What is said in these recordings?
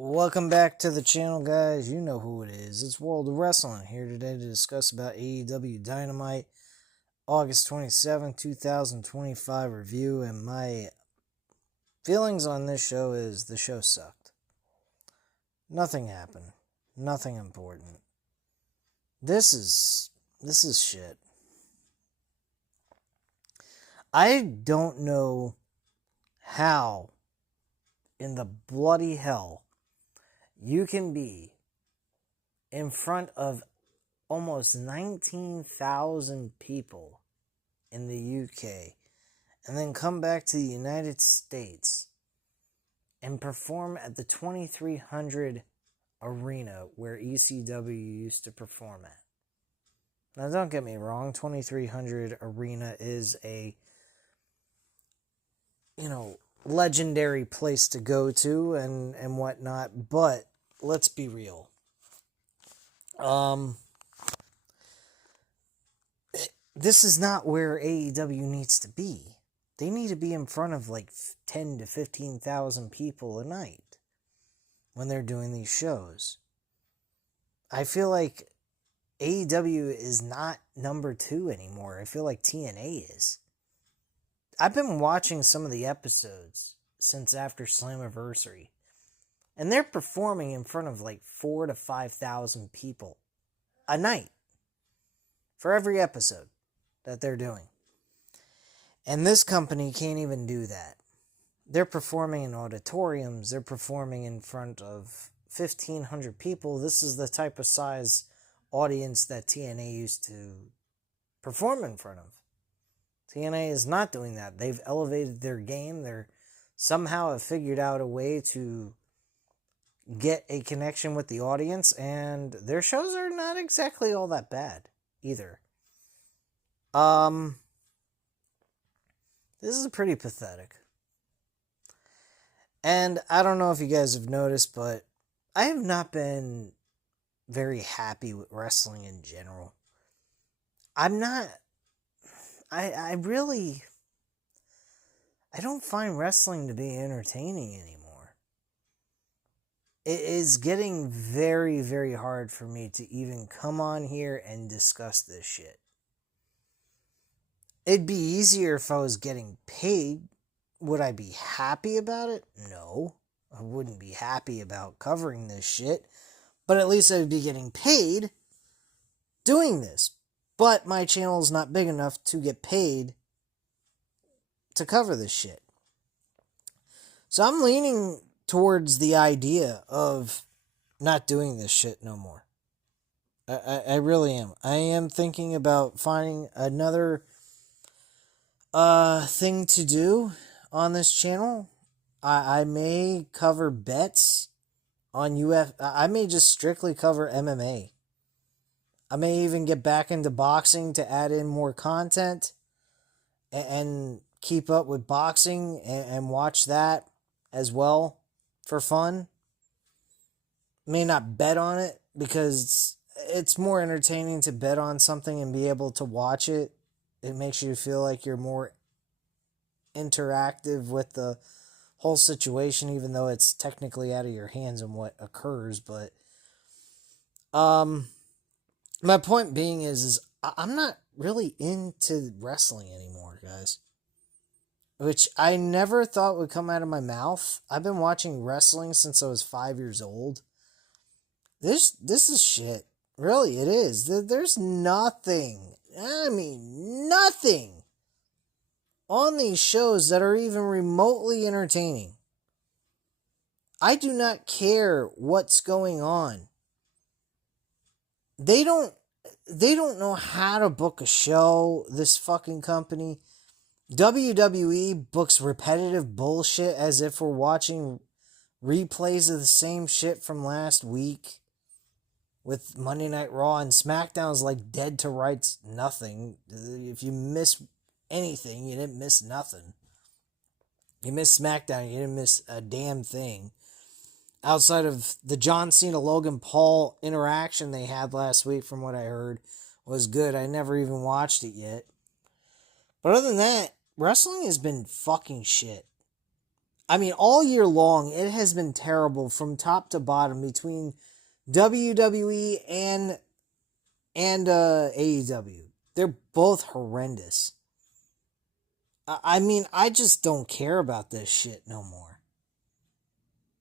Welcome back to the channel, guys. You know who it is. It's World of Wrestling here today to discuss about AEW Dynamite August 27, 2025 review. And my feelings on this show is the show sucked. Nothing happened. Nothing important. This is shit. I don't know how in the bloody hell you can be in front of almost 19,000 people in the UK and then come back to the United States and perform at the 2300 arena where ECW used to perform at. Now, don't get me wrong, 2300 arena is a, legendary place to go to and whatnot, but let's be real. This is not where AEW needs to be. They need to be in front of like 10 to 15,000 people a night when they're doing these shows. I feel like AEW is not number 2 anymore. I feel like TNA is. I've been watching some of the episodes since after Slammiversary, and they're performing in front of like 4,000 to 5,000 people a night for every episode that they're doing. And this company can't even do that. They're performing in auditoriums. They're performing in front of 1,500 people. This is the type of size audience that TNA used to perform in front of. TNA is not doing that. They've elevated their game. They're somehow have figured out a way to get a connection with the audience, and their shows are not exactly all that bad either. This is pretty pathetic. And I don't know if you guys have noticed, but I have not been very happy with wrestling in general. I don't find wrestling to be entertaining anymore. It is getting very, very hard for me to even come on here and discuss this shit. It'd be easier if I was getting paid. Would I be happy about it? No. I wouldn't be happy about covering this shit. But at least I would be getting paid doing this. But my channel is not big enough to get paid to cover this shit. So I'm leaning towards the idea of not doing this shit no more. I really am. I am thinking about finding another thing to do on this channel. I may cover bets on I may just strictly cover MMA. I may even get back into boxing to add in more content and keep up with boxing and watch that as well for fun. May not bet on it because it's more entertaining to bet on something and be able to watch it. It makes you feel like you're more interactive with the whole situation, even though it's technically out of your hands and what occurs. But my point being is I'm not really into wrestling anymore, guys. Which I never thought would come out of my mouth. I've been watching wrestling since I was 5 years old. This is shit. Really, it is. There's nothing. I mean, nothing on these shows that are even remotely entertaining. I do not care what's going on. They don't know how to book a show, this fucking company. WWE books repetitive bullshit as if we're watching replays of the same shit from last week with Monday Night Raw, and SmackDown's like dead to rights nothing. If you miss anything, you didn't miss nothing. You missed SmackDown, you didn't miss a damn thing. Outside of the John Cena Logan Paul interaction they had last week, from what I heard, was good. I never even watched it yet. But other than that, wrestling has been fucking shit. I mean, all year long, it has been terrible from top to bottom between WWE and AEW. They're both horrendous. I mean, I just don't care about this shit no more.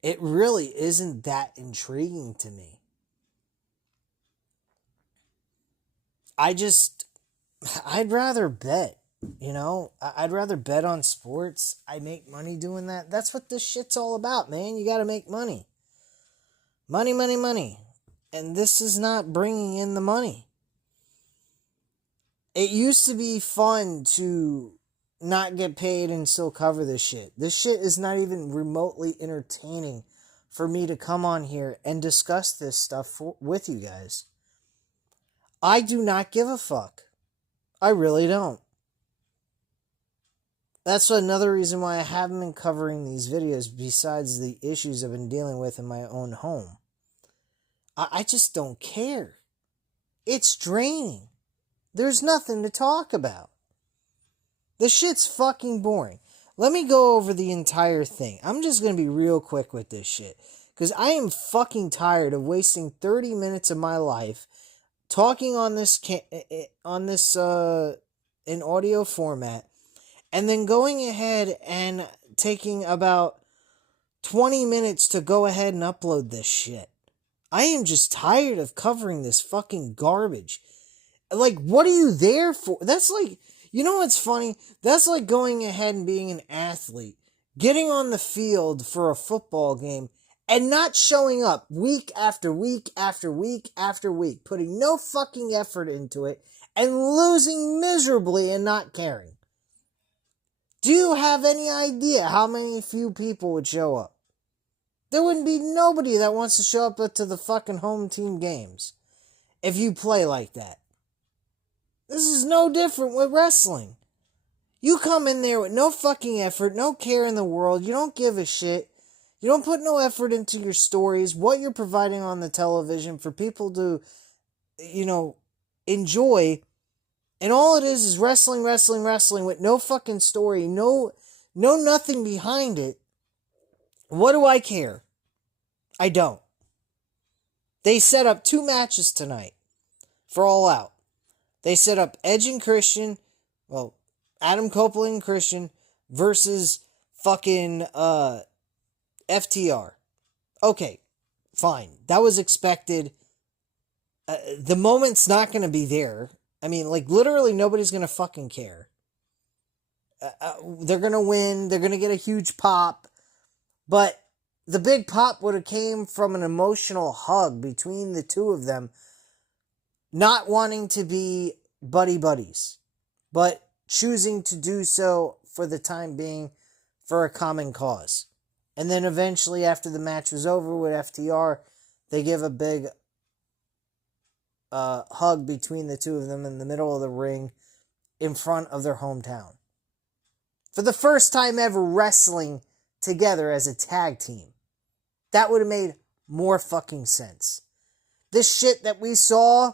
It really isn't that intriguing to me. I'd rather bet, you know? I'd rather bet on sports. I make money doing that. That's what this shit's all about, man. You gotta make money. Money, money, money. And this is not bringing in the money. It used to be fun to not get paid and still cover this shit. This shit is not even remotely entertaining for me to come on here and discuss this stuff with you guys. I do not give a fuck. I really don't. That's another reason why I haven't been covering these videos besides the issues I've been dealing with in my own home. I just don't care. It's draining. There's nothing to talk about. The shit's fucking boring. Let me go over the entire thing. I'm just going to be real quick with this shit. Because I am fucking tired of wasting 30 minutes of my life talking on this in audio format, and then going ahead and taking about 20 minutes to go ahead and upload this shit. I am just tired of covering this fucking garbage. Like, what are you there for? That's like, you know what's funny? That's like going ahead and being an athlete, getting on the field for a football game, and not showing up week after week after week after week, putting no fucking effort into it, and losing miserably and not caring. Do you have any idea how many few people would show up? There wouldn't be nobody that wants to show up to the fucking home team games if you play like that. This is no different with wrestling. You come in there with no fucking effort, no care in the world, you don't give a shit. You don't put no effort into your stories, what you're providing on the television for people to, you know, enjoy. And all it is wrestling, wrestling, wrestling with no fucking story, no nothing behind it. What do I care? I don't. They set up 2 matches tonight for All Out. They set up Edge and Christian, well, Adam Copeland and Christian versus fucking FTR. Okay, fine. That was expected. The moment's not going to be there. I mean, like, literally nobody's going to fucking care. They're going to win. They're going to get a huge pop. But the big pop would have came from an emotional hug between the two of them, not wanting to be buddies, but choosing to do so for the time being for a common cause. And then eventually, after the match was over with FTR, they give a big hug between the two of them in the middle of the ring in front of their hometown. For the first time ever wrestling together as a tag team. That would have made more fucking sense. This shit that we saw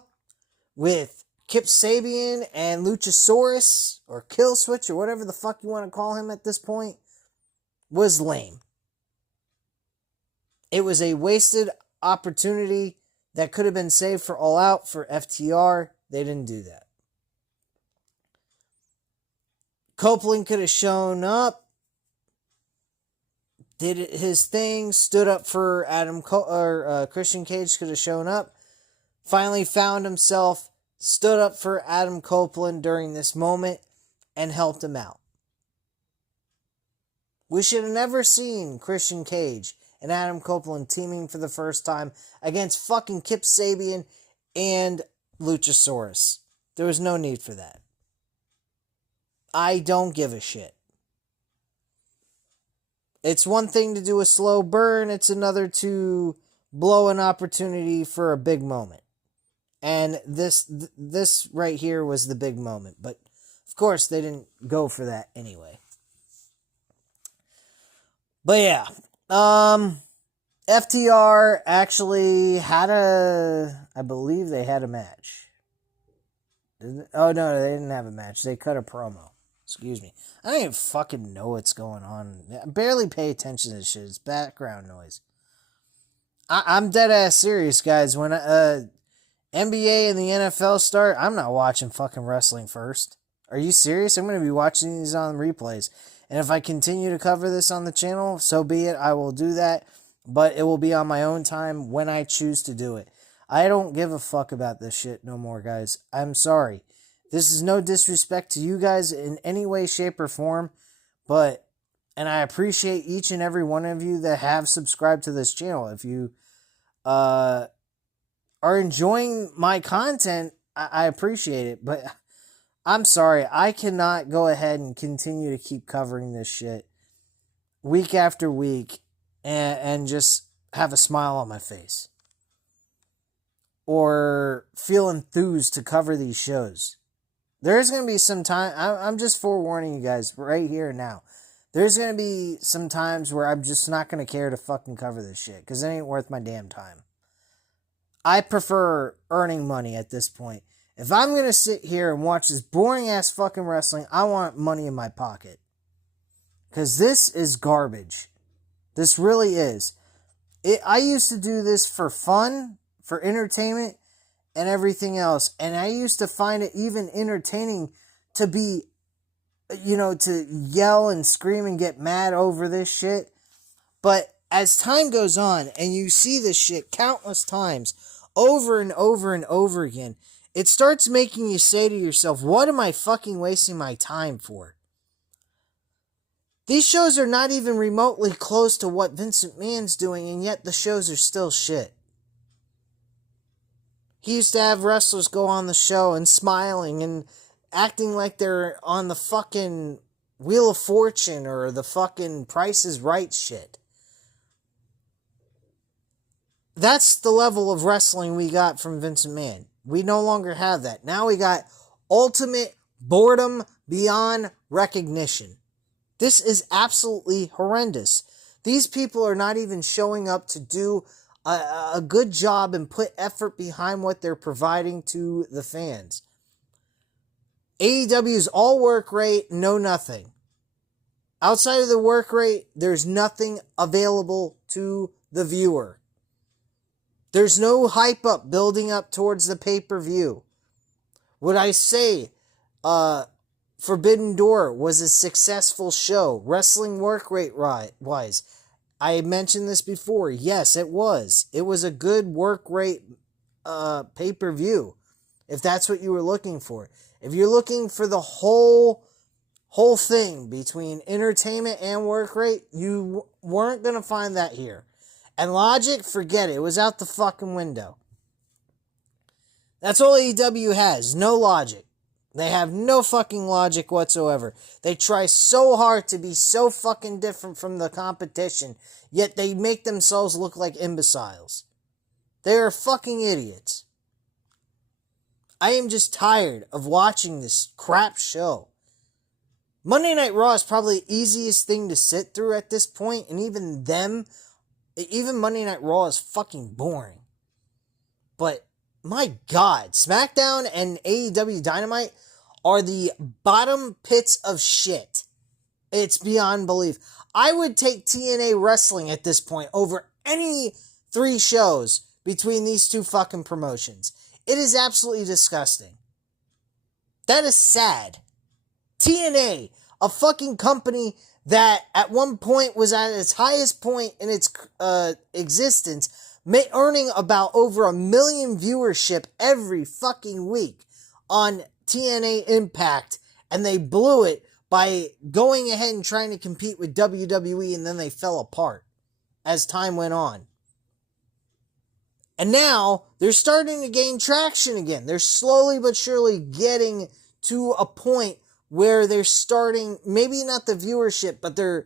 with Kip Sabian and Luchasaurus, or Killswitch, or whatever the fuck you want to call him at this point, was lame. It was a wasted opportunity that could have been saved for All Out for FTR. They didn't do that. Copeland could have shown up, did his thing, stood up for Christian Cage could have shown up, finally found himself, stood up for Adam Copeland during this moment, and helped him out. We should have never seen Christian Cage and Adam Copeland teaming for the first time against fucking Kip Sabian and Luchasaurus. There was no need for that. I don't give a shit. It's one thing to do a slow burn, it's another to blow an opportunity for a big moment. And this right here was the big moment. But, of course, they didn't go for that anyway. But, yeah. FTR actually had I believe they had a match. Oh, no, they didn't have a match. They cut a promo. Excuse me. I don't even fucking know what's going on. I barely pay attention to this shit. It's background noise. I'm dead ass serious, guys. When NBA and the NFL start, I'm not watching fucking wrestling first. Are you serious? I'm going to be watching these on replays. And if I continue to cover this on the channel, so be it. I will do that. But it will be on my own time when I choose to do it. I don't give a fuck about this shit no more, guys. I'm sorry. This is no disrespect to you guys in any way, shape, or form. And I appreciate each and every one of you that have subscribed to this channel. If you are enjoying my content, I appreciate it. But I'm sorry. I cannot go ahead and continue to keep covering this shit week after week and just have a smile on my face. Or feel enthused to cover these shows. There's going to be some time, I'm just forewarning you guys right here and now. There's going to be some times where I'm just not going to care to fucking cover this shit, because it ain't worth my damn time. I prefer earning money at this point. If I'm going to sit here and watch this boring ass fucking wrestling, I want money in my pocket. Because this is garbage. This really is. I used to do this for fun, for entertainment, and everything else. And I used to find it even entertaining to be, to yell and scream and get mad over this shit. But as time goes on and you see this shit countless times over and over and over again, it starts making you say to yourself, what am I fucking wasting my time for? These shows are not even remotely close to what Vince McMahon's doing, and yet the shows are still shit. He used to have wrestlers go on the show and smiling and acting like they're on the fucking Wheel of Fortune or the fucking Price is Right shit. That's the level of wrestling we got from Vince McMahon. We no longer have that. Now we got ultimate boredom beyond recognition. This is absolutely horrendous. These people are not even showing up to do a good job and put effort behind what they're providing to the fans. AEW is all work rate, no nothing. Outside of the work rate, there's nothing available to the viewer. There's no hype up building up towards the pay-per-view. Would I say Forbidden Door was a successful show, wrestling work rate wise? I mentioned this before. Yes, it was. It was a good work rate pay-per-view, if that's what you were looking for. If you're looking for the whole thing between entertainment and work rate, you weren't going to find that here. And logic, forget it. It was out the fucking window. That's all AEW has. No logic. They have no fucking logic whatsoever. They try so hard to be so fucking different from the competition, yet they make themselves look like imbeciles. They are fucking idiots. I am just tired of watching this crap show. Monday Night Raw is probably the easiest thing to sit through at this point, and even Monday Night Raw is fucking boring. But my God, SmackDown and AEW Dynamite are the bottom pits of shit. It's beyond belief. I would take TNA Wrestling at this point over any 3 shows between these 2 fucking promotions. It is absolutely disgusting. That is sad. TNA, a fucking company that at one point was at its highest point in its existence, earning about over 1 million viewership every fucking week on TNA Impact, and they blew it by going ahead and trying to compete with WWE, and then they fell apart as time went on. And now they're starting to gain traction again. They're slowly but surely getting to a point where they're starting, maybe not the viewership, but their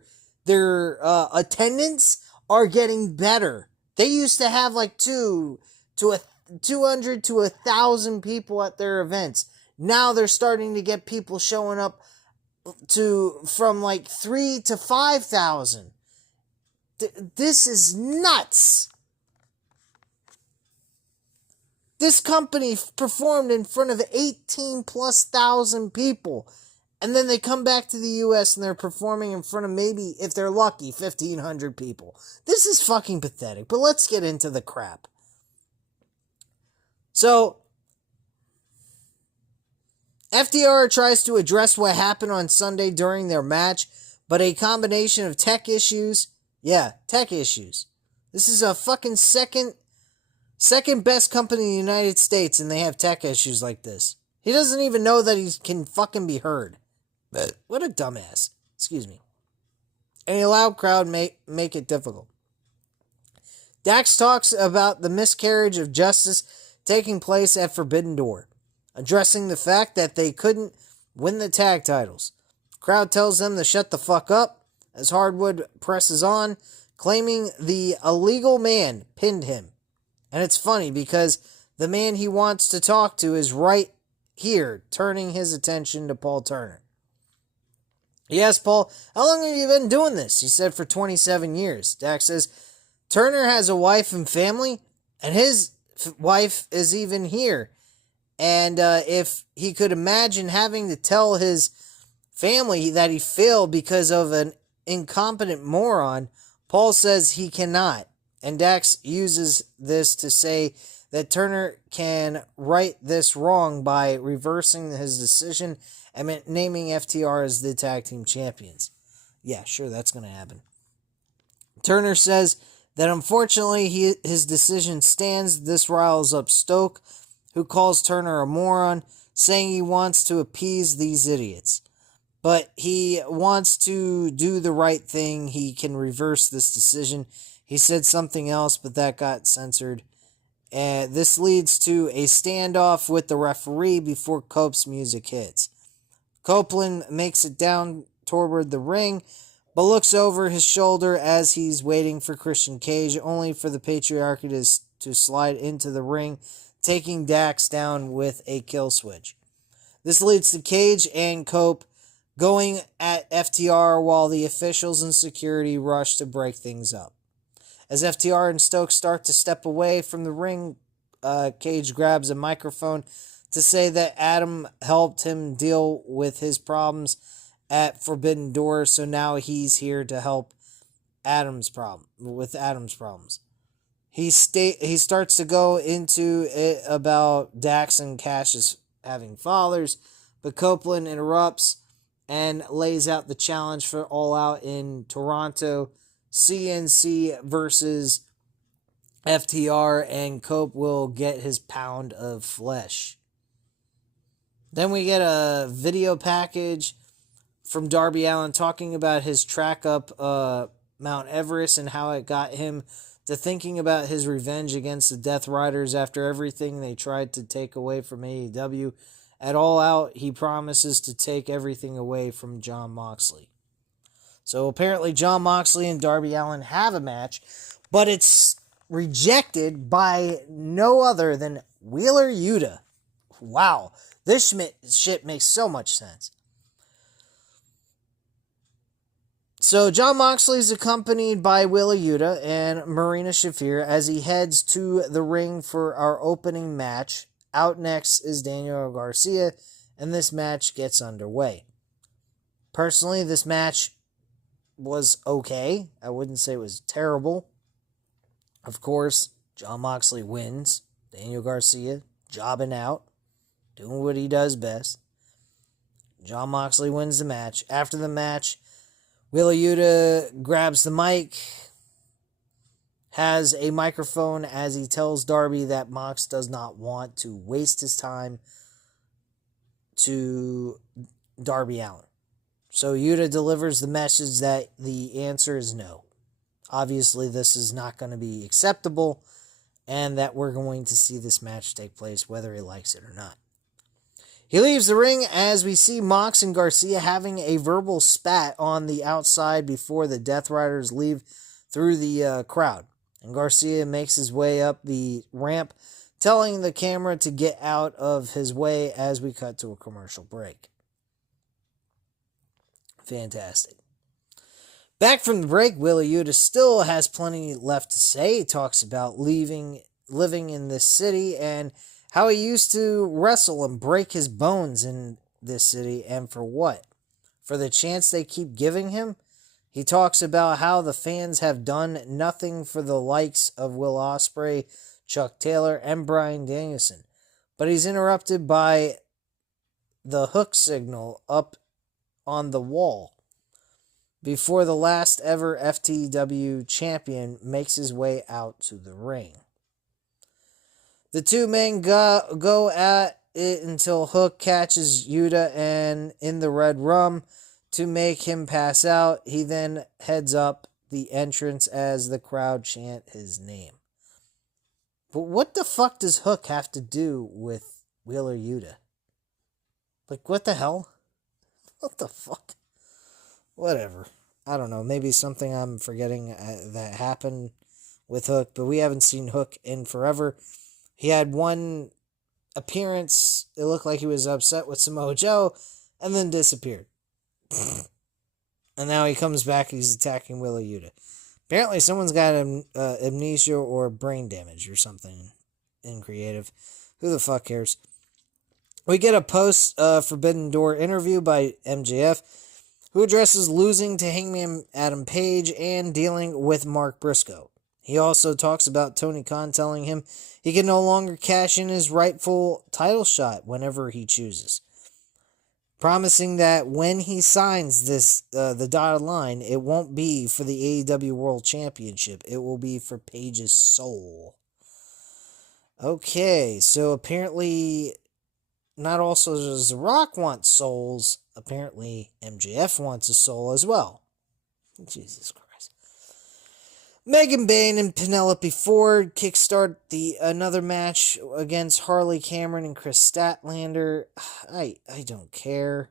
attendance are getting better. They used to have like 200 to 1,000 people at their events. Now they're starting to get people showing up from like 3,000 to 5,000. This is nuts. This company performed in front of 18,000+ people And then they come back to the U.S. and they're performing in front of maybe, if they're lucky, 1,500 people. This is fucking pathetic, but let's get into the crap. So, FTR tries to address what happened on Sunday during their match, but a combination of tech issues. Yeah, tech issues. This is a fucking second best company in the United States, and they have tech issues like this. He doesn't even know that he can fucking be heard. What a dumbass. Excuse me. And a loud crowd make it difficult. Dax talks about the miscarriage of justice taking place at Forbidden Door, addressing the fact that they couldn't win the tag titles. The crowd tells them to shut the fuck up as Hardwood presses on, claiming the illegal man pinned him. And it's funny because the man he wants to talk to is right here, turning his attention to Paul Turner. He asked Paul, "How long have you been doing this?" He said, "For 27 years. Dax says, "Turner has a wife and family, and his wife is even here. And if he could imagine having to tell his family that he failed because of an incompetent moron, Paul says he cannot." And Dax uses this to say that Turner can right this wrong by reversing his decision and naming FTR as the tag team champions. Yeah, sure, that's going to happen. Turner says that unfortunately his decision stands. This riles up Stoke, who calls Turner a moron, saying he wants to appease these idiots. But he wants to do the right thing. He can reverse this decision. He said something else, but that got censored. And this leads to a standoff with the referee before Cope's music hits. Copeland makes it down toward the ring, but looks over his shoulder as he's waiting for Christian Cage, only for the Patriarchy to slide into the ring, taking Dax down with a kill switch. This leads to Cage and Cope going at FTR while the officials and security rush to break things up. As FTR and Stokes start to step away from the ring, Cage grabs a microphone to say that Adam helped him deal with his problems at Forbidden Door, so now he's here to help Adam's problems. He starts to go into it about Dax and Cassius having fathers, but Copeland interrupts and lays out the challenge for All Out in Toronto. CNC versus FTR, and Cope will get his pound of flesh. Then we get a video package from Darby Allin talking about his track up Mount Everest and how it got him to thinking about his revenge against the Death Riders after everything they tried to take away from AEW. At All Out, he promises to take everything away from Jon Moxley. So apparently Jon Moxley and Darby Allin have a match, but it's rejected by no other than Wheeler Yuta. Wow, this shit makes so much sense. So Jon Moxley is accompanied by Wheeler Yuta and Marina Shafir as he heads to the ring for our opening match. Out next is Daniel Garcia, and this match gets underway. Personally, this match was okay. I wouldn't say it was terrible. Of course, Jon Moxley wins. Daniel Garcia jobbing out, doing what he does best. Jon Moxley wins the match. After the match, Wheeler Yuta grabs the mic, has a microphone as he tells Darby that Mox does not want to waste his time to Darby Allin. So Yuta delivers the message that the answer is no. Obviously, this is not going to be acceptable, and that we're going to see this match take place whether he likes it or not. He leaves the ring as we see Mox and Garcia having a verbal spat on the outside before the Death Riders leave through the crowd. And Garcia makes his way up the ramp, telling the camera to get out of his way as we cut to a commercial break. Fantastic. Back from the break, Wheeler Yuta still has plenty left to say. He talks about living in this city and how he used to wrestle and break his bones in this city, and for what? For the chance they keep giving him? He talks about how the fans have done nothing for the likes of Will Ospreay, Chuck Taylor, and Bryan Danielson. But he's interrupted by the hook signal up on the wall before the last ever FTW champion makes his way out to the ring. The two men go at it until Hook catches Yuta and in the red rum to make him pass out. He then heads up the entrance as the crowd chant his name. But what the fuck does Hook have to do with Wheeler Yuta? Like, what the hell? What the fuck? Whatever. I don't know. Maybe something I'm forgetting that happened with Hook, but we haven't seen Hook in forever. He had one appearance. It looked like he was upset with Samoa Joe, and then disappeared. And now he comes back, he's attacking Wheeler Yuta. Apparently someone's got amnesia or brain damage or something in creative. Who the fuck cares? We get a post-Forbidden Door interview by MJF, who addresses losing to Hangman Adam Page and dealing with Mark Briscoe. He also talks about Tony Khan telling him he can no longer cash in his rightful title shot whenever he chooses, promising that when he signs the dotted line, it won't be for the AEW World Championship. It will be for Page's soul. Okay, so apparently not also does The Rock want souls, apparently MJF wants a soul as well. Jesus Christ. Megan Bayne and Penelope Ford kickstart another match against Harley Cameron and Chris Statlander. I don't care.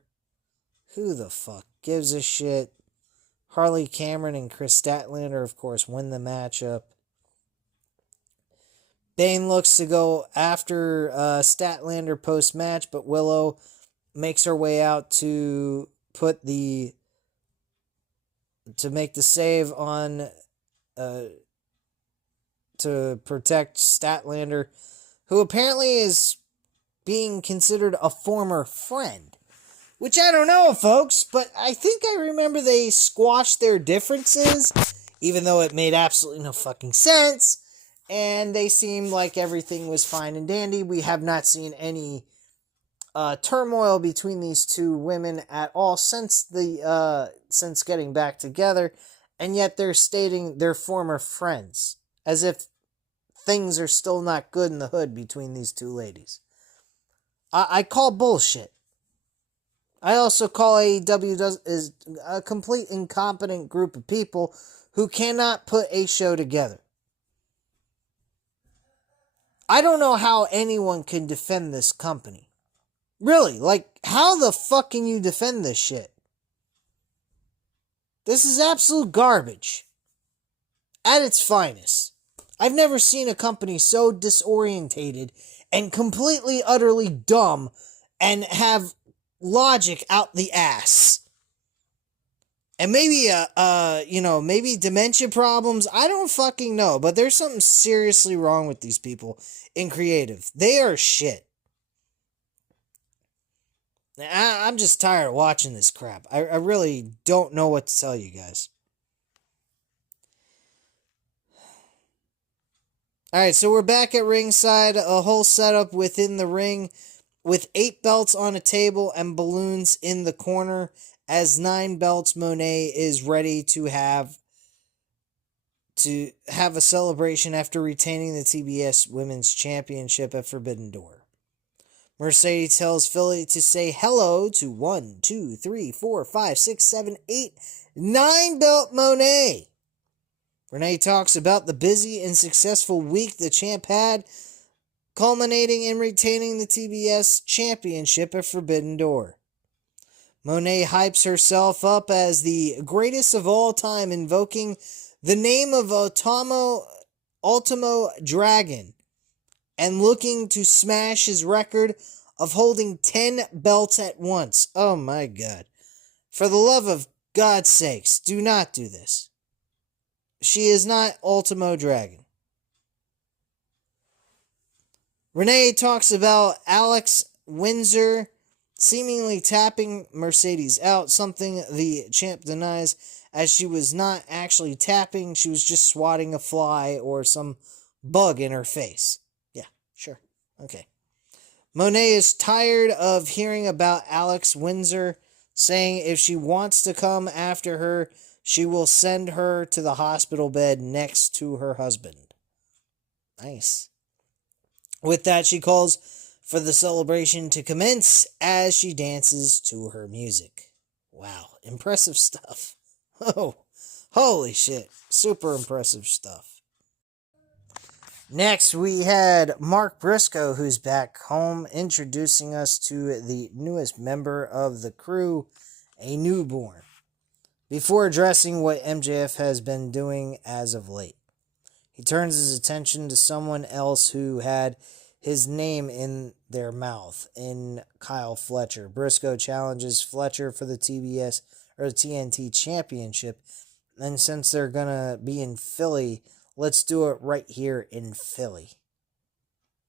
Who the fuck gives a shit? Harley Cameron and Chris Statlander, of course, win the matchup. Bayne looks to go after Statlander post-match, but Willow makes her way out to make the save on to protect Statlander, who apparently is being considered a former friend. Which I don't know, folks, but I think I remember they squashed their differences, even though it made absolutely no fucking sense, and they seemed like everything was fine and dandy. We have not seen any turmoil between these two women at all since getting back together. And yet they're stating they're former friends, as if things are still not good in the hood between these two ladies. I call bullshit. I also call AEW is a complete incompetent group of people who cannot put a show together. I don't know how anyone can defend this company. Really, like, how the fuck can you defend this shit? This is absolute garbage. At its finest. I've never seen a company so disorientated and completely, utterly dumb and have logic out the ass. And maybe, maybe dementia problems. I don't fucking know. But there's something seriously wrong with these people in creative. They are shit. I'm just tired of watching this crap. I really don't know what to tell you guys. Alright, so we're back at ringside. A whole setup within the ring with 8 belts on a table and balloons in the corner. As 9 belts, Monet is ready to have a celebration after retaining the TBS Women's Championship at Forbidden Door. Mercedes tells Philly to say hello to 1, 2, 3, 4, 5, 6, 7, 8, 9 belt Monet. Renee talks about the busy and successful week the champ had, culminating in retaining the TBS Championship at Forbidden Door. Monet hypes herself up as the greatest of all time, invoking the name of Ultimo Dragon, and looking to smash his record of holding 10 belts at once. Oh my God. For the love of God's sakes, do not do this. She is not Ultimo Dragon. Renee talks about Alex Windsor seemingly tapping Mercedes out, something the champ denies, as she was not actually tapping, she was just swatting a fly or some bug in her face. Yeah, sure. Okay. Monet is tired of hearing about Alex Windsor, saying if she wants to come after her, she will send her to the hospital bed next to her husband. Nice. With that, she calls for the celebration to commence as she dances to her music. Wow, impressive stuff. Oh, holy shit. Super impressive stuff. Next, we had Mark Briscoe, who's back home, introducing us to the newest member of the crew, a newborn, before addressing what MJF has been doing as of late. He turns his attention to someone else who had his name in their mouth, in Kyle Fletcher. Briscoe challenges Fletcher for the TBS or the TNT Championship, and since they're gonna be in Philly, let's do it right here in Philly.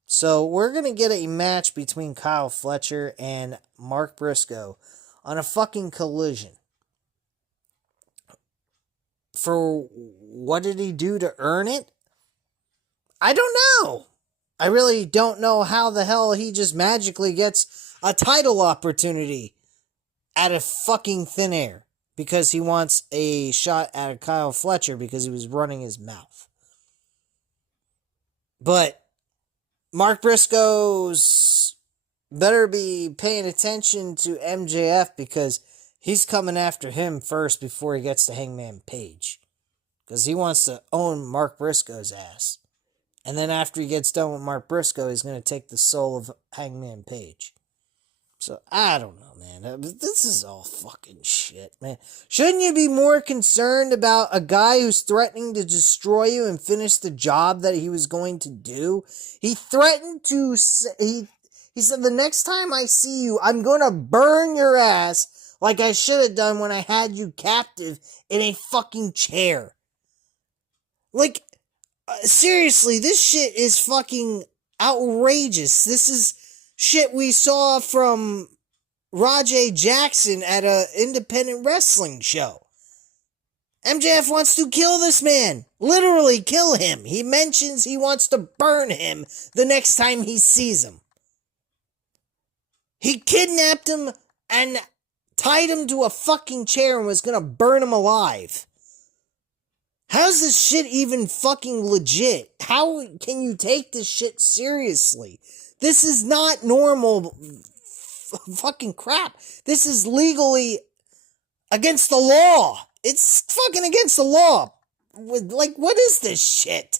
So we're gonna get a match between Kyle Fletcher and Mark Briscoe on a fucking collision. For what did he do to earn it? I don't know. I really don't know how the hell he just magically gets a title opportunity out of fucking thin air because he wants a shot at Kyle Fletcher because he was running his mouth. But Mark Briscoe's better be paying attention to MJF because he's coming after him first before he gets to Hangman Page. Because he wants to own Mark Briscoe's ass. And then after he gets done with Mark Briscoe, he's going to take the soul of Hangman Page. So, I don't know, man. This is all fucking shit, man. Shouldn't you be more concerned about a guy who's threatening to destroy you and finish the job that he was going to do? He threatened to... He said, the next time I see you, I'm going to burn your ass like I should have done when I had you captive in a fucking chair. Like... seriously, this shit is fucking outrageous. This is shit we saw from Rajay Jackson at a independent wrestling show. MJF wants to kill this man. Literally kill him. He mentions he wants to burn him the next time he sees him. He kidnapped him and tied him to a fucking chair and was gonna burn him alive. How's this shit even fucking legit? How can you take this shit seriously? This is not normal fucking crap. This is legally against the law. It's fucking against the law. Like, what is this shit?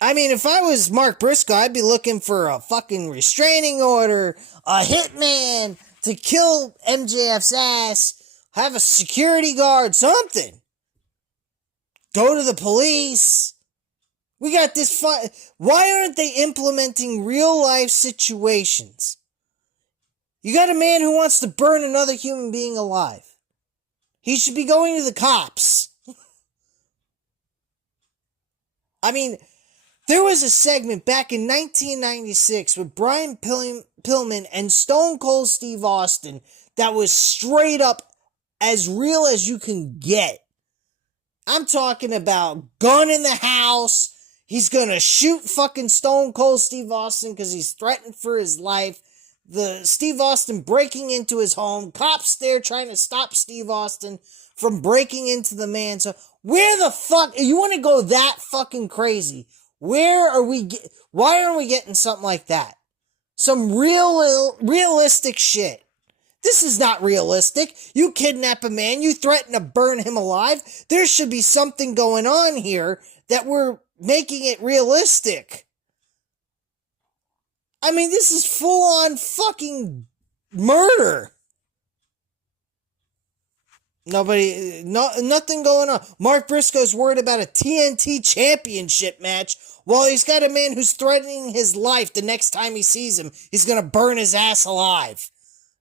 I mean, if I was Mark Briscoe, I'd be looking for a fucking restraining order, a hitman to kill MJF's ass. Have a security guard, something. Go to the police. We got this Why aren't they implementing real life situations? You got a man who wants to burn another human being alive. He should be going to the cops. I mean, there was a segment back in 1996 with Brian Pillman and Stone Cold Steve Austin that was straight up as real as you can get. I'm talking about gun in the house. He's gonna shoot fucking Stone Cold Steve Austin because he's threatened for his life. The Steve Austin breaking into his home. Cops there trying to stop Steve Austin from breaking into the man's home. Where the fuck... You want to go that fucking crazy? Why aren't we getting something like that? Some realistic shit. This is not realistic. You kidnap a man, you threaten to burn him alive. There should be something going on here that we're making it realistic. I mean, this is full-on fucking murder. Nothing going on. Mark Briscoe's worried about a TNT Championship match while he's got a man who's threatening his life the next time he sees him. He's gonna burn his ass alive.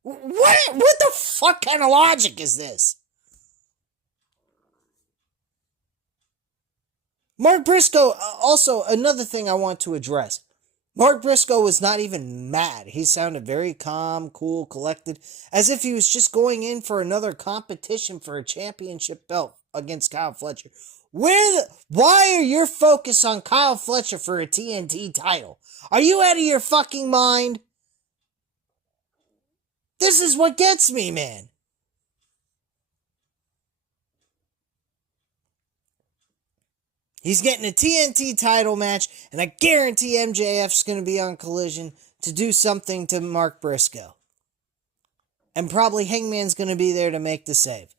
What the fuck kind of logic is this? Mark Briscoe, also, another thing I want to address. Mark Briscoe was not even mad. He sounded very calm, cool, collected, as if he was just going in for another competition for a championship belt against Kyle Fletcher. Why are you focused on Kyle Fletcher for a TNT title? Are you out of your fucking mind? This is what gets me, man. He's getting a TNT title match, and I guarantee MJF's going to be on Collision to do something to Mark Briscoe. And probably Hangman's going to be there to make the save.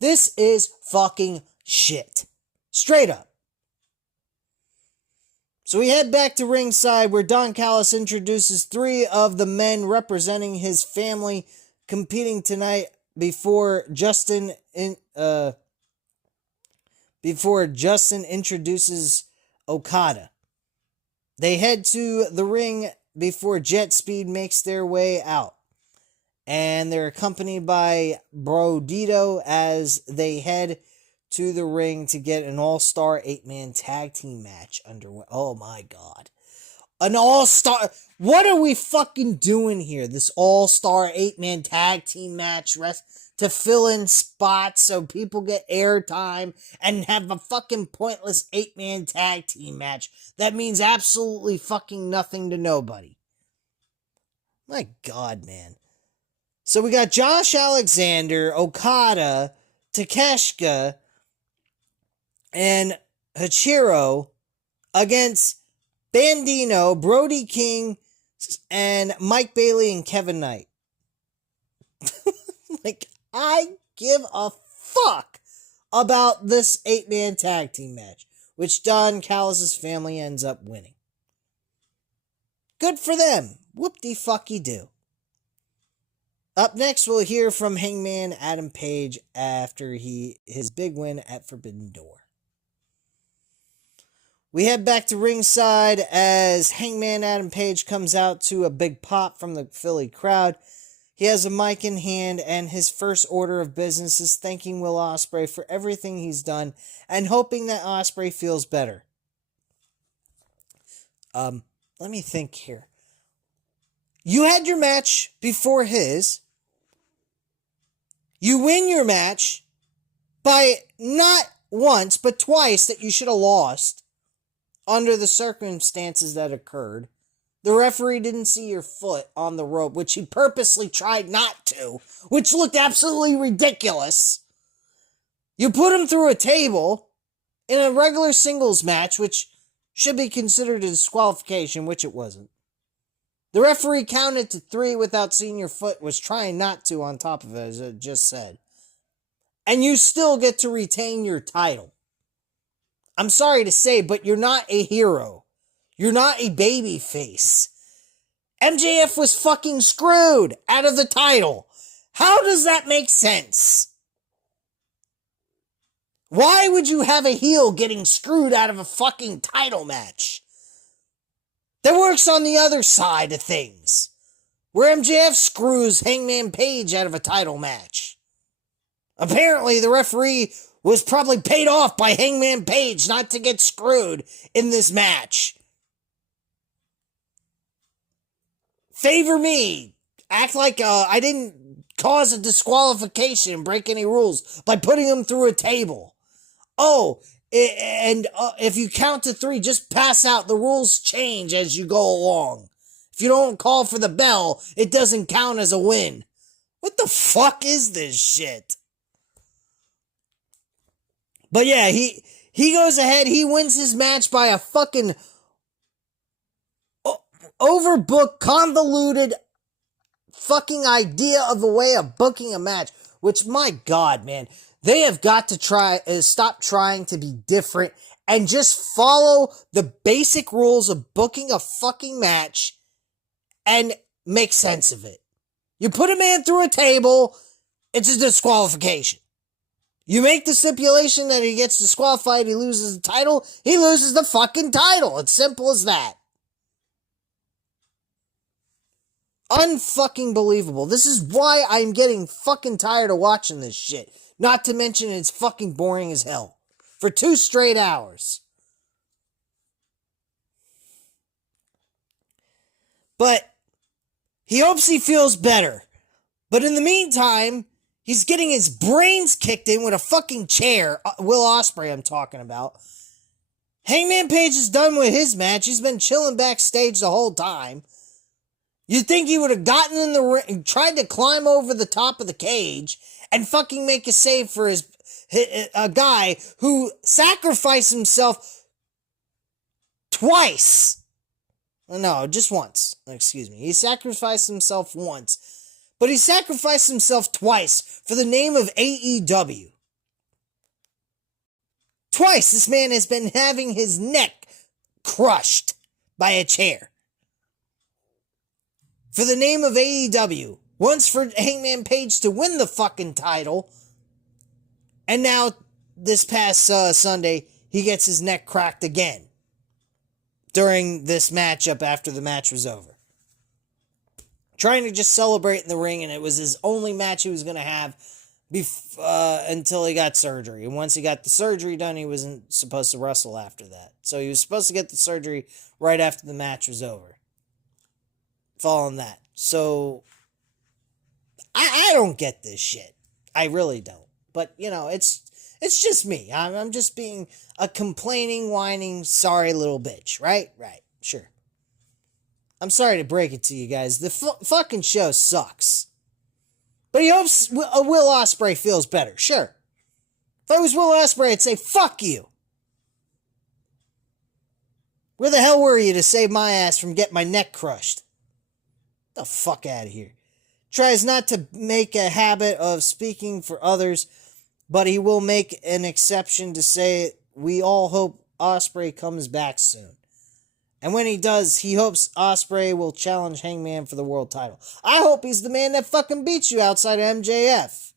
This is fucking shit. Straight up. So we head back to ringside where Don Callis introduces 3 of the men representing his family competing tonight before Justin introduces Okada. They head to the ring before Jet Speed makes their way out. And they're accompanied by Brodito as they head to the ring to get an all-star 8-man tag team match underway. Oh my god. An all-star... What are we fucking doing here? This all-star 8-man tag team match to fill in spots so people get airtime and have a fucking pointless 8-man tag team match that means absolutely fucking nothing to nobody. My god, man. So we got Josh Alexander, Okada, Takeshita, and Hachiro against Bandino, Brody King, and Mike Bailey and Kevin Knight. Like, I give a fuck about this 8-man tag team match, which Don Callis' family ends up winning. Good for them. Whoop-de-fucky-do. Up next, we'll hear from Hangman Adam Page after his big win at Forbidden Door. We head back to ringside as Hangman Adam Page comes out to a big pop from the Philly crowd. He has a mic in hand, and his first order of business is thanking Will Ospreay for everything he's done and hoping that Ospreay feels better. Let me think here. You had your match before his. You win your match by not once, but twice that you should have lost under the circumstances that occurred. The referee didn't see your foot on the rope, which he purposely tried not to, which looked absolutely ridiculous. You put him through a table in a regular singles match, which should be considered a disqualification, which it wasn't. The referee counted to 3 without seeing your foot, was trying not to on top of it, as I just said. And you still get to retain your title. I'm sorry to say, but you're not a hero. You're not a baby face. MJF was fucking screwed out of the title. How does that make sense? Why would you have a heel getting screwed out of a fucking title match? That works on the other side of things, where MJF screws Hangman Page out of a title match. Apparently, the referee was probably paid off by Hangman Page not to get screwed in this match. Favor me. Act like I didn't cause a disqualification and break any rules by putting him through a table. Oh, and if you count to 3, just pass out. The rules change as you go along. If you don't call for the bell, it doesn't count as a win. What the fuck is this shit? But yeah, he goes ahead. He wins his match by a fucking overbooked, convoluted fucking idea of a way of booking a match. Which, my God, man, they have got to stop trying to be different and just follow the basic rules of booking a fucking match and make sense of it. You put a man through a table, it's a disqualification. You make the stipulation that he gets disqualified, he loses the title, he loses the fucking title. It's simple as that. Unfucking believable. This is why I'm getting fucking tired of watching this shit. Not to mention it's fucking boring as hell. For 2 straight hours. But he hopes he feels better. But in the meantime, he's getting his brains kicked in with a fucking chair. Will Ospreay I'm talking about. Hangman Page is done with his match. He's been chilling backstage the whole time. You'd think he would have gotten in the ring, tried to climb over the top of the cage, and fucking make a save for a guy who sacrificed himself twice. No, just once. Excuse me. He sacrificed himself once. But he sacrificed himself twice for the name of AEW. Twice this man has been having his neck crushed by a chair. For the name of AEW. Once for Hangman Page to win the fucking title. And now, this past Sunday, he gets his neck cracked again. During this matchup after the match was over. Trying to just celebrate in the ring, and it was his only match he was going to have until he got surgery. And once he got the surgery done, he wasn't supposed to wrestle after that. So he was supposed to get the surgery right after the match was over. Following that. So, I don't get this shit. I really don't. But, you know, it's just me. I'm just being a complaining, whining, sorry little bitch. Right? Right. Sure. I'm sorry to break it to you guys. The fucking show sucks. But he hopes Will Ospreay feels better. Sure. If I was Will Ospreay, I'd say, fuck you. Where the hell were you to save my ass from getting my neck crushed? Get the fuck out of here. Tries not to make a habit of speaking for others, but he will make an exception to say we all hope Ospreay comes back soon. And when he does, he hopes Ospreay will challenge Hangman for the world title. I hope he's the man that fucking beats you outside of MJF.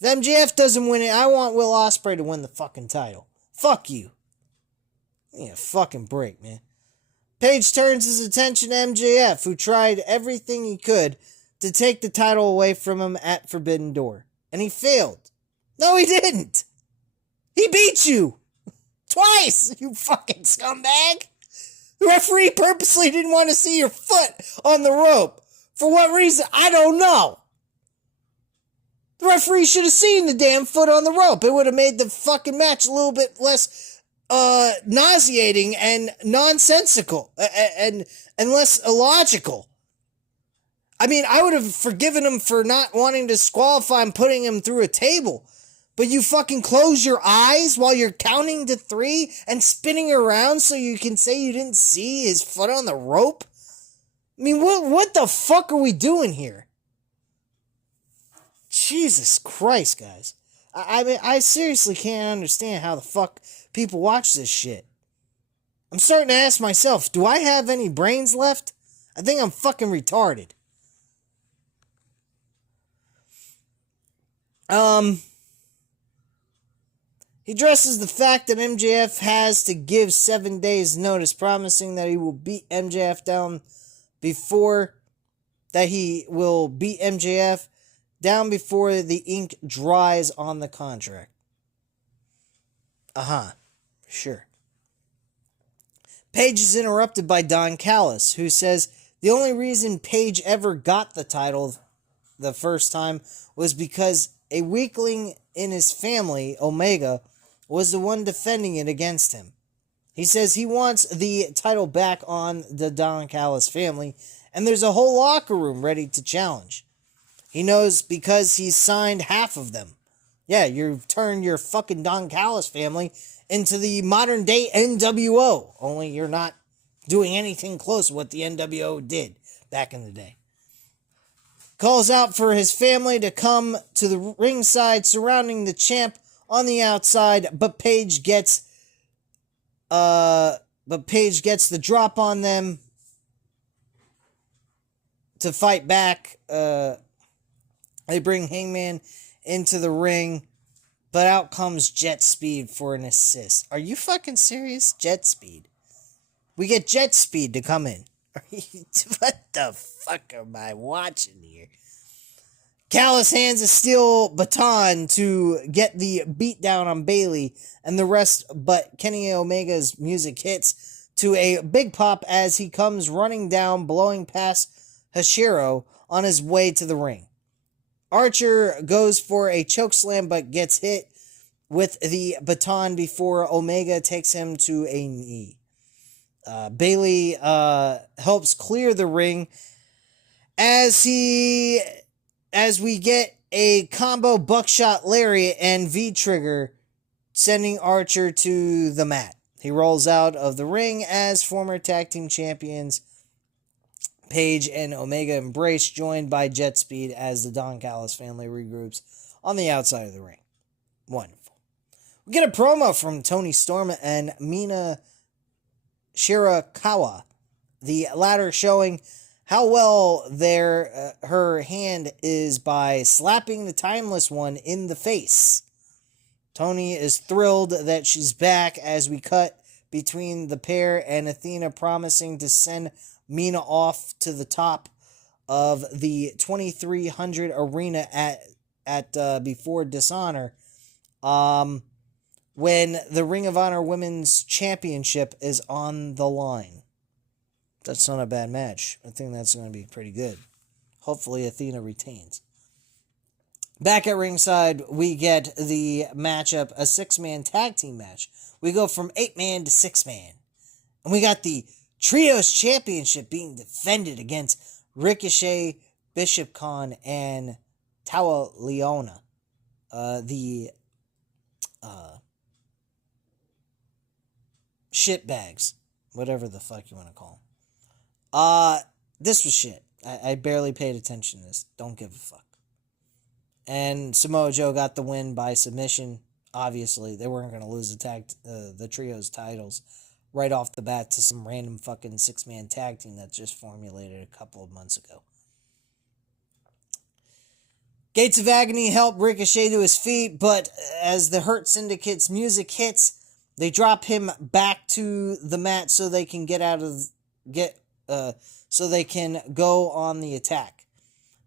If MJF doesn't win it, I want Will Ospreay to win the fucking title. Fuck you. Yeah, fucking break, man. Page turns his attention to MJF, who tried everything he could to take the title away from him at Forbidden Door. And he failed. No, he didn't. He beat you. Twice, you fucking scumbag. The referee purposely didn't want to see your foot on the rope. For what reason? I don't know. The referee should have seen the damn foot on the rope. It would have made the fucking match a little bit less nauseating and nonsensical and less illogical. I mean, I would have forgiven him for not wanting to disqualify him, putting him through a table. But you fucking close your eyes while you're counting to 3 and spinning around so you can say you didn't see his foot on the rope? I mean, what the fuck are we doing here? Jesus Christ, guys. I mean, I seriously can't understand how the fuck people watch this shit. I'm starting to ask myself, do I have any brains left? I think I'm fucking retarded. He addresses the fact that MJF has to give 7 days notice, promising that he will beat MJF down before the ink dries on the contract. Sure. Page is interrupted by Don Callis, who says the only reason Page ever got the title the first time was because a weakling in his family, Omega, was the one defending it against him. He says he wants the title back on the Don Callis family, and there's a whole locker room ready to challenge. He knows because he's signed half of them. Yeah, you've turned your fucking Don Callis family into the modern day NWO, only you're not doing anything close to what the NWO did back in the day. Calls out for his family to come to the ringside surrounding the champ on the outside, but Page gets the drop on them to fight back. They bring Hangman into the ring, but out comes Jet Speed for an assist. Are you fucking serious? Jet Speed. We get Jet Speed to come in. What the fuck am I watching here? Callis hands a steel baton to get the beat down on Bailey and the rest, but Kenny Omega's music hits to a big pop as he comes running down, blowing past Hashiro on his way to the ring. Archer goes for a chokeslam but gets hit with the baton before Omega takes him to a knee. Bailey helps clear the ring as we get a combo buckshot lariat and V-trigger, sending Archer to the mat. He rolls out of the ring as former tag team champions Page and Omega embrace, joined by Jet Speed as the Don Callis family regroups on the outside of the ring. Wonderful. We get a promo from Toni Storm and Mina Shirakawa, the latter showing how well her hand is by slapping the Timeless One in the face. Toni is thrilled that she's back as we cut between the pair and Athena promising to send Mina off to the top of the 2300 arena at before Dishonor when the Ring of Honor Women's Championship is on the line. That's not a bad match. I think that's going to be pretty good. Hopefully Athena retains. Back at ringside, we get the matchup, a 6-man tag team match. We go from 8-man to 6-man. And we got the Trios Championship being defended against Ricochet, Bishop Khan, and Tawa Leona. The shitbags. Whatever the fuck you want to call them. This was shit. I barely paid attention to this. Don't give a fuck. And Samoa Joe got the win by submission. Obviously, they weren't going to lose the Trios titles right off the bat to some random fucking 6-man tag team that just formulated a couple of months ago. Gates of Agony help Ricochet to his feet, but as the Hurt Syndicate's music hits, they drop him back to the mat so they can so they can go on the attack.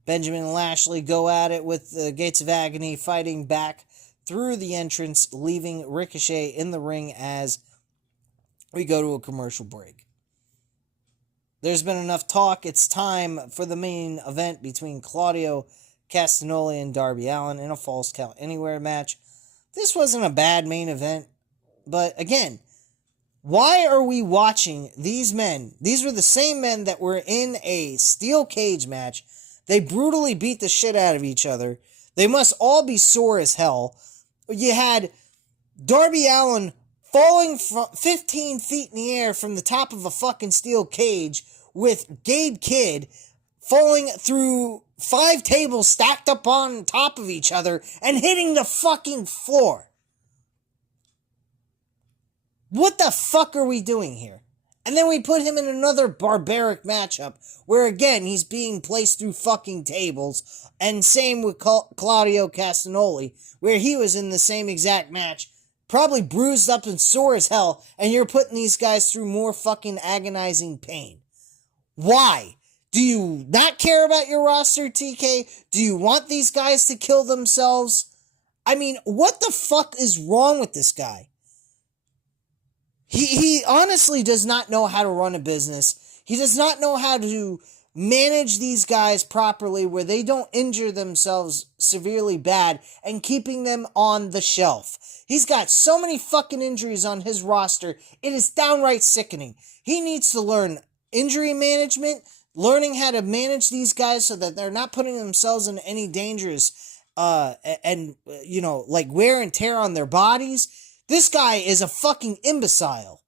Benjamin and Lashley go at it with the Gates of Agony fighting back through the entrance, leaving Ricochet in the ring as we go to a commercial break. There's been enough talk. It's time for the main event between Claudio Castagnoli and Darby Allin in a Falls Count Anywhere match. This wasn't a bad main event, but again, why are we watching these men? These were the same men that were in a steel cage match. They brutally beat the shit out of each other. They must all be sore as hell. You had Darby Allin falling from 15 feet in the air from the top of a fucking steel cage with Gabe Kidd falling through 5 tables stacked up on top of each other and hitting the fucking floor. What the fuck are we doing here? And then we put him in another barbaric matchup where again he's being placed through fucking tables, and same with Claudio Castagnoli where he was in the same exact match, probably bruised up and sore as hell, and you're putting these guys through more fucking agonizing pain. Why? Do you not care about your roster, TK? Do you want these guys to kill themselves? I mean, what the fuck is wrong with this guy? He honestly does not know how to run a business. He does not know how to manage these guys properly where they don't injure themselves severely bad and keeping them on the shelf. He's got so many fucking injuries on his roster. It is downright sickening. He needs to learn injury management, learning how to manage these guys so that they're not putting themselves in any dangerous wear and tear on their bodies. This guy is a fucking imbecile.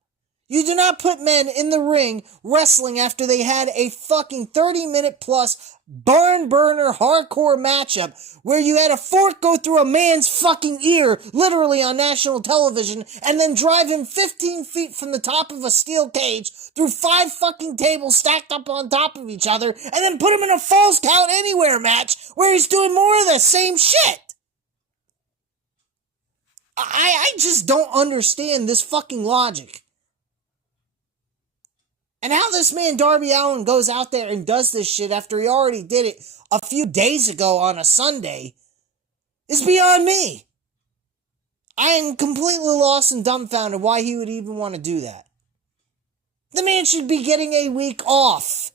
You do not put men in the ring wrestling after they had a fucking 30-minute plus barn burner hardcore matchup where you had a fork go through a man's fucking ear, literally on national television, and then drive him 15 feet from the top of a steel cage through 5 fucking tables stacked up on top of each other, and then put him in a Falls Count Anywhere match where he's doing more of the same shit. I just don't understand this fucking logic. And how this man Darby Allin goes out there and does this shit after he already did it a few days ago on a Sunday is beyond me. I am completely lost and dumbfounded why he would even want to do that. The man should be getting a week off.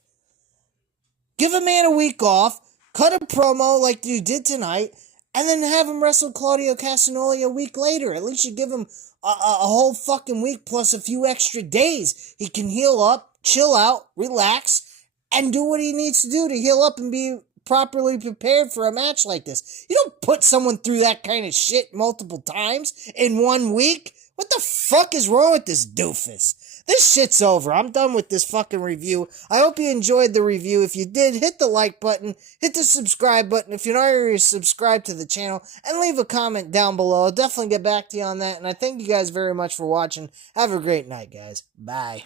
Give a man a week off, cut a promo like you did tonight, and then have him wrestle Claudio Castagnoli a week later. At least you give him a whole fucking week plus a few extra days. He can heal up, chill out, relax, and do what he needs to do to heal up and be properly prepared for a match like this. You don't put someone through that kind of shit multiple times in 1 week. What the fuck is wrong with this doofus? This shit's over. I'm done with this fucking review. I hope you enjoyed the review. If you did, hit the like button, hit the subscribe button if you're not already subscribed to the channel, and leave a comment down below. I'll definitely get back to you on that, and I thank you guys very much for watching. Have a great night, guys. Bye.